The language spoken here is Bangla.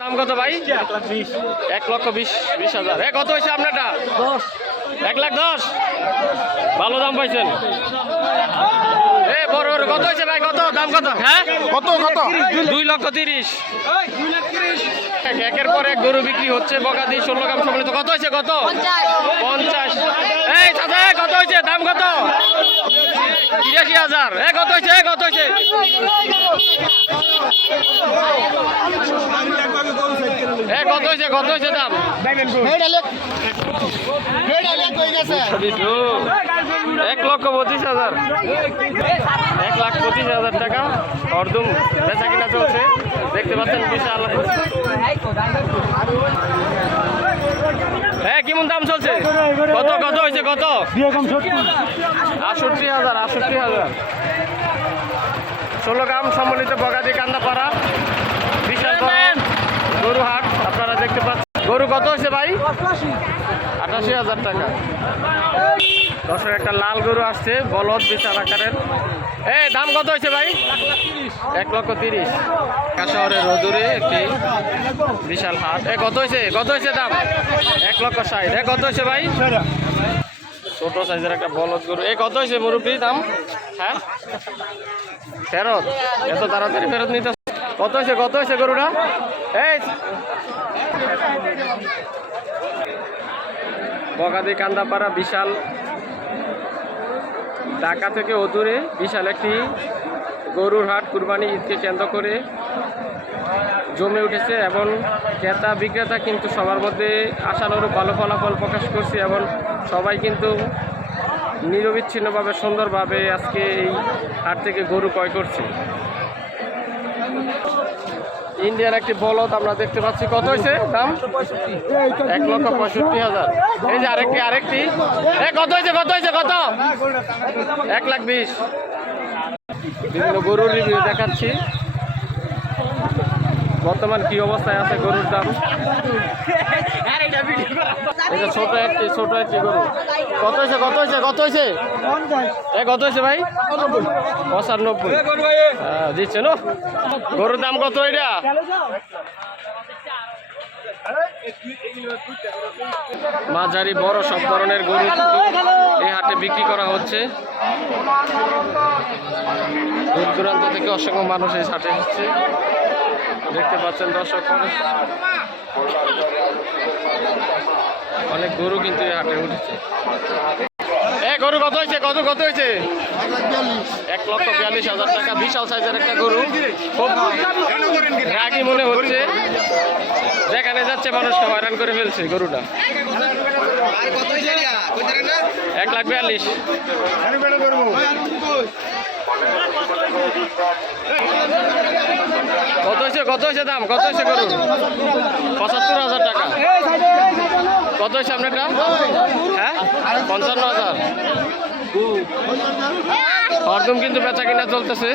দাম কত ভাই? এক লক্ষ বিশ বিশ হাজার। এ কত হয়েছে আপনারটা? দশ। এক লাখ দশ? ভালো দাম পাইছেন। এ বড় বড় কত হয়েছে ভাই? কত? দাম কত? হ্যাঁ? কত কত? দুই লক্ষ তিরিশ। এক- একের পর এক গরু বিক্রি হচ্ছে বগাদি ষোলো গ্রাম সম্মিলিত। কত হয়েছে কত? পঞ্চাশ। এই দাদা কত হয়েছে? দাম কত? তিরাশি হাজার। এ কত হয়েছে এ কত হয়েছে এ কত হয়েছে? কত হয়েছে দাম? এক লক্ষ পঁচিশ হাজার। এক লাখ পঁচিশ হাজার টাকা অর্ধুম বেচা কিনা চলছে। দেখতে পাচ্ছেন বিশাল। হ্যাঁ কেমন দাম চলছে? কত কত হয়েছে কত? আটষট্টি হাজার আটষট্টি হাজার। ষোলো গ্রাম সম্মিলিত বগাদি কান্দাপাড়া বিশাল বড় গরু হাট গরু কত হয়েছে ভাই? আটাশি হাজার টাকা। দর্শক, একটা লাল গরু আসছে, বলদ বিশাল আকারের। এই দাম কত হয়েছে ভাই? এক লক্ষ তিরিশ। ঢাকা শহরের রোদুরে একটি বিশাল হাট। এ, কত হয়েছে? কত হয়েছে দাম? এক লক্ষ ষাট। এ, কত হয়েছে ভাই? ছোট সাইজের একটা বলদ গরু। এ, কত হয়েছে মুরব্বী দাম? হ্যাঁ? ফেরত। এত তাড়াতাড়ি ফেরত নিতে কত হয়েছে? কত হয়েছে গরুটা? এই বগাদি কান্দাপাড়া বিশাল ঢাকা থেকে অদূরে বিশাল একটি গরুর হাট কুরবানি ঈদকে কেন্দ্র করে জমে উঠেছে এবং ক্রেতা বিক্রেতা কিন্তু সবার মধ্যে আশানুরূপ ভালো ফলাফল প্রকাশ করছে এবং সবাই কিন্তু নিরবিচ্ছিন্নভাবে সুন্দরভাবে আজকে এই হাট থেকে গরু ক্রয় করছে। ইন্ডিয়ান একটি বলদ আমরা দেখতে পাচ্ছি। কত হয়েছে দাম? এক লক্ষ পঁয়ষট্টি হাজার। এই যে আরেকটি আরেকটি। এ, কত হয়েছে কত হয়েছে, কত? এক লাখ বিশ। বিভিন্ন গরুর রিভিউ দেখাচ্ছি। বর্তমান কি অবস্থায় আছে গরুর দাম? এটা ছোট একটি ছোট একটি গরু। কত হয়েছে কত হয়েছে কত হয়েছে? এ, কত হয়েছে ভাই? পঁচানব্বই। দিচ্ছেন ও গরুর দাম কত এটা? মাঝারি, বড় সব ধরনের গরু এই হাটে বিক্রি করা হচ্ছে। দূর দূরান্ত থেকে অসংখ্য মানুষ এই হাটে এসেছে দেখতে পাচ্ছেন দর্শক। অনেক গরু কিন্তু হাটে উঠেছে। এ, গরু কত হয়েছে? কত কত হয়েছে? এক লক্ষ বিয়াল্লিশ হাজার টাকা, বিশাল সাইজের একটা গরু। খুব রাগি মনে হচ্ছে। যেখানে যাচ্ছে মানুষকে হয়রান করে ফেলছে গরুটা। এক লাখ বিয়াল্লিশ। কত হয়েছে? কত হয়েছে দাম? কত হয়েছে গরু? পঁচাত্তর হাজার টাকা। কত আপনারটা হ্যাঁ? পঞ্চান্ন হাজার। হরদম কিন্তু বেচা কিনা চলতেছে।